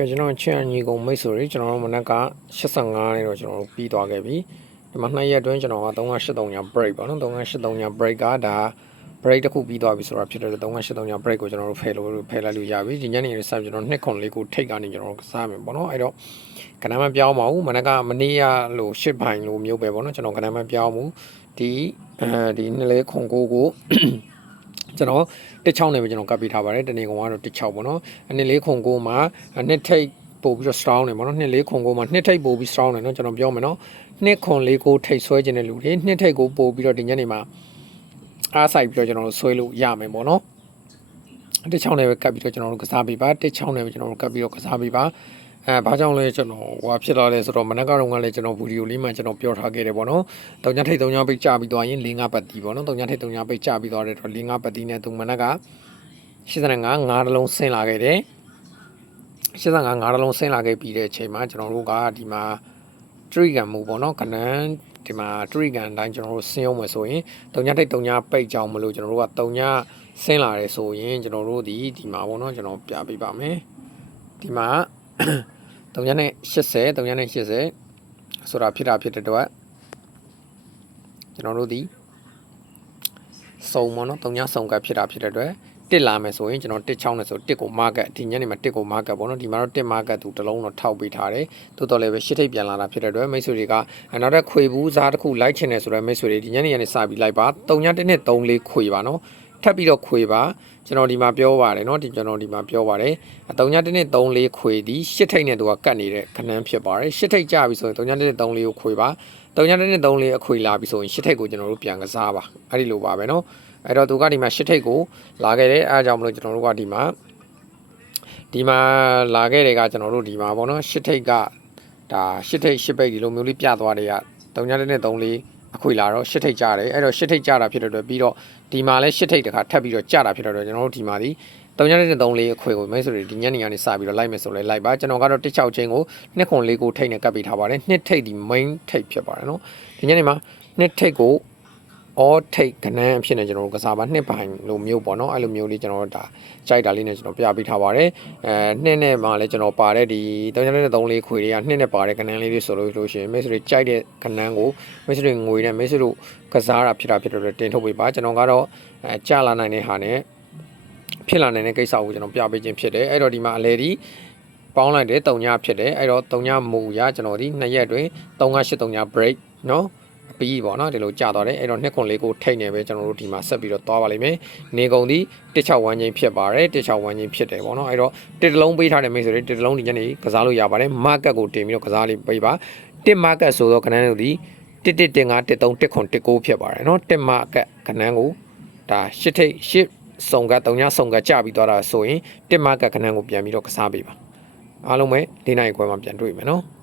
ကဲကျွန်တော်ချင်းညီကုန်မိတ်ဆွေကျွန်တော်တို့မနက်က85နဲ့တော့ကျွန်တော်တို့ပြီးသွားခဲ့ပြီဒီမှာ2ရက်အတွင်းကျွန်တော်က383ည break ပေါ့နော်383ည break ကဒါ break တစ်ခုပြီးသွားပြီဆိုတာဖြစ်တယ်383ည break ကိုကျွန်တော်တို့ဖယ်လိုက်လို့ရပြီဒီညနေနေ့ဆက်ကျွန်တော်2ခွန်လေးကိုထိတ်ကနေကျွန်တော်တို့ကစားမယ်ပေါ့နော်အဲ့တော့ကဏ္ဍမပြောင်းပါဘူးမနက်ကမနေ့ကလို့8ပိုင်းလို့မျိုးပဲပေါ့နော်ကျွန်တော်ကဏ္ဍမပြောင်းဘူးဒီနှစ်လေးခွန်ကိုကျွန်တော်16နဲ့ပဲကျွန်တော်ကပ်ပေးထားပါတယ်တနေ့ကောင်ကတော့16ပေါ့နော်နှစ်လေးခွန်ကိုမှာနှစ်ထိပ်ပို့ပြီးတော့ strong နေပေါ့နော်နှစ်လေးခွန်ကိုမှာနှစ်ထိပ်ပို့ပြီး strong နေเนาะကျွန်တော်ပြောမယ်เนาะနှစ်ခွန်လေးကိုထိပ်ဆွဲခြင်းတဲ့လူတွေနှစ်ထိပ်ကိုပို့ပြီးတော့ဒီညနေမှာအားဆိုင်ပြီးတော့ကျွန်တော်တို့ဆွဲလို့ရမယ်ပေါ့နော်16နဲ့ပဲကပ်ပြီးတော့ကျွန်တော်တို့ကစားပေးပါ16နဲ့ပဲကျွန်တော်တို့ကပ်ပြီးတော့ကစားပေးပါဘာကြောင့်လဲကျွန်တော်ဟိုဖြစ်လာလဲဆိုတော့မနက်ကတော့လည်းကျွန်တော်ဗီဒီယိုလေးမှကျွန်တော်ပြောထားခဲ့တယ်ပေါ့နော်တုံညထိတ်တုံညပိတ်ကြပြီးသွားရင်4-5ပတ်တီးပေါ့နော်တုံညထိတ်တုံညပိတ်ကြပြီးသွားတဲ့တော့4-5ပတ်တီးနဲ့သူမနက်က85 5တလုံးဆင်းလာခဲ့တယ်85 5တလုံးဆင်းလာခဲ့ပြီးတဲ့အချိန်မှာကျွန်တော်တို့ကဒီမှာ tree gun မူပေါ့နော်ခဏဒီမှာ tree gun အတိုင်းကျွန်တော်တို့ဆင်းအောင်မယ်ဆိုရင်တုံညထိတ်တုံညပိတ်ကြောင်းမလို့ကျွန်တော်တို့ကတုံညဆင်းလာတယ်ဆိုရင်ကျွန်တော်တို့ဒီမှာပေါ့နော်ကျွန်တော်ပြပေးပါမယ်ဒီမှာ380ဆိုတာဖြစ်တဲ့အတွက်ကျွန်တော်တို့ဒီစုံပေါ့နော်3စုံကဖြစ်တဲ့အတွက်တစ်လာမယ်ဆိုရင်ကျွန်တော်16နဲ့ဆိုတစ်ကို market ဒီညနေမှာတစ်ကို market ပေါ့နော်ဒီမှာတော့တစ် market သူတစ်လုံးတော့ထောက်ပေးထားတယ်တိုးတော်လည်းပဲရှစ်ထိပ်ပြန်လာတာဖြစ်တဲ့အတွက်မိတ်ဆွေတွေကနောက်တဲ့ခွေဘူးစားတစ်ခုလိုက်ချင်တယ်ဆိုတော့မိတ်ဆွေတွေဒီညနေကနေစပြီးလိုက်ပါ3-1နဲ့3-4ခွေပါနော်ထပ်ပြီးတော့ခွေပါကျွန်တော်ဒီမှာပြောပါတယ်เนาะကျွန်တော်ဒီမှာပြောပါတယ်3-1နဲ့3-4ခွေဒီရှစ်ထိပ်နဲ့သူကကတ်နေတဲ့ခဏန်းဖြစ်ပါတယ်ရှစ်ထိပ်ကြပြီဆိုရင်3-1နဲ့3-4ကိုခွေပါ3-1နဲ့3-4အခွေလာပြီဆိုရင်ရှစ်ထိပ်ကိုကျွန်တော်တို့ပြန်ကစားပါအဲ့ဒီလိုပါပဲเนาะအဲ့တော့သူကဒီမှာရှစ်ထိပ်ကိုလာခဲ့တယ်အားကြောင့်မလို့ကျွန်တော်တို့ကဒီမှာလာခဲ့တယ်ကကျွန်တော်တို့ဒီမှာပေါ့နော်ရှစ်ထိပ်ကဒါရှစ်ထိပ်ရှစ်ပိတ်ဒီလိုမျိုးလေးပြသွားတယ်က3-1နဲ့3-4အခွေလာတော့ရှစ်ထိပ်ကြတယ်အဲ့တော့ရှစ်ထိပ်ကြတာဖြစ်တဲ့အတွက်ပြီးတော့ဒီမှာလဲရှစ်ထိပ်တခါထပ်ပြီးတော့ကြတာဖြစ်တဲ့အတွက်ကျွန်တော်တို့ဒီမှာဒီ3-1နဲ့3-4အခွေကိုမိတ်ဆွေတွေဒီညနေကနေစပြီးတော့လိုက်မယ်ဆိုလဲလိုက်ပါကျွန်တော်ကတော့16ချင်းကို2ခွန်4ကိုထိပ်နဲ့ကပ်ပေးထားပါတယ်2ထိပ်ဒီ main ထိပ်ဖြစ်ပါတယ်နော်ဒီညနေမှာ2ထိပ်ကိုall take ကနန်းအဖြစ်နဲ့ကျွန်တော်တို့ကစားပါနှစ်ပိုင်းလိုမျိုးပေါ့နော်အဲ့လိုမျိုးလေးကျွန်တော်တို့ဒါကြိုက်တာလေးနဲ့ကျွန်တော်ပြပေးထားပါတယ်နှစ်နဲ့မှလည်းကျွန်တော်ပါတဲ့ဒီ3-3-4ခွေတွေကနှစ်နဲ့ပါတဲ့ကနန်းလေးတွေဆိုလို့ရှိရင်မိတ်ဆွေတွေကြိုက်တဲ့ကနန်းကိုမိတ်ဆွေတွေငွေနဲ့မိတ်ဆွေတို့ကစားတာဖြစ်တဲ့အတွက်တင်ထုတ်ပေးပါကျွန်တော်ကတော့ကြာလာနိုင်တဲ့ဟာနဲ့ဖြစ်လာနိုင်တဲ့ကိစ္စကိုကျွန်တော်ပြပေးခြင်းဖြစ်တယ်အဲ့တော့ဒီမှာအလဲဒီပေါင်းလိုက်တယ်3ညဖြစ်တယ်အဲ့တော့3ညမူရကျွန်တော်ဒီ2ရက်တွင်3-8 3ည break နော်ပြီးပေါ့နော်ဒီလိုကြာသွားတယ်အဲ့တော့2ခွန်4ကိုထိတ်နေပဲကျွန်တော်တို့ဒီမှာဆက်ပြီးတော့သွားပါလိမ့်မယ်နေကုန်ဒီ16 1ချင်းဖြစ်ပါတယ်16 1ချင်းဖြစ်တယ်ပေါ့နော်အဲ့တော့တစ်တလုံးပေးထားတဲ့မိတ်ဆွေတွေတစ်တလုံးဒီညနေကစားလို့ရပါတယ် market ကိုတင်ပြီးတော့ကစားလေးပေးပါတစ် market ဆိုတော့ခဏန်းတို့ဒီ1115 13 1ခွန်19ဖြစ်ပါတယ်နော်တစ် market ခဏန်းကိုဒါ8ထိတ်8စုံက3ညစုံကကြာပြီးသွားတာဆိုရင်တစ် market ခဏန်းကိုပြန်ပြီးတော့ကစားပေးပါအားလုံးပဲ၄နိုင်ခွဲမှာပြန်တွေ့မယ်နော်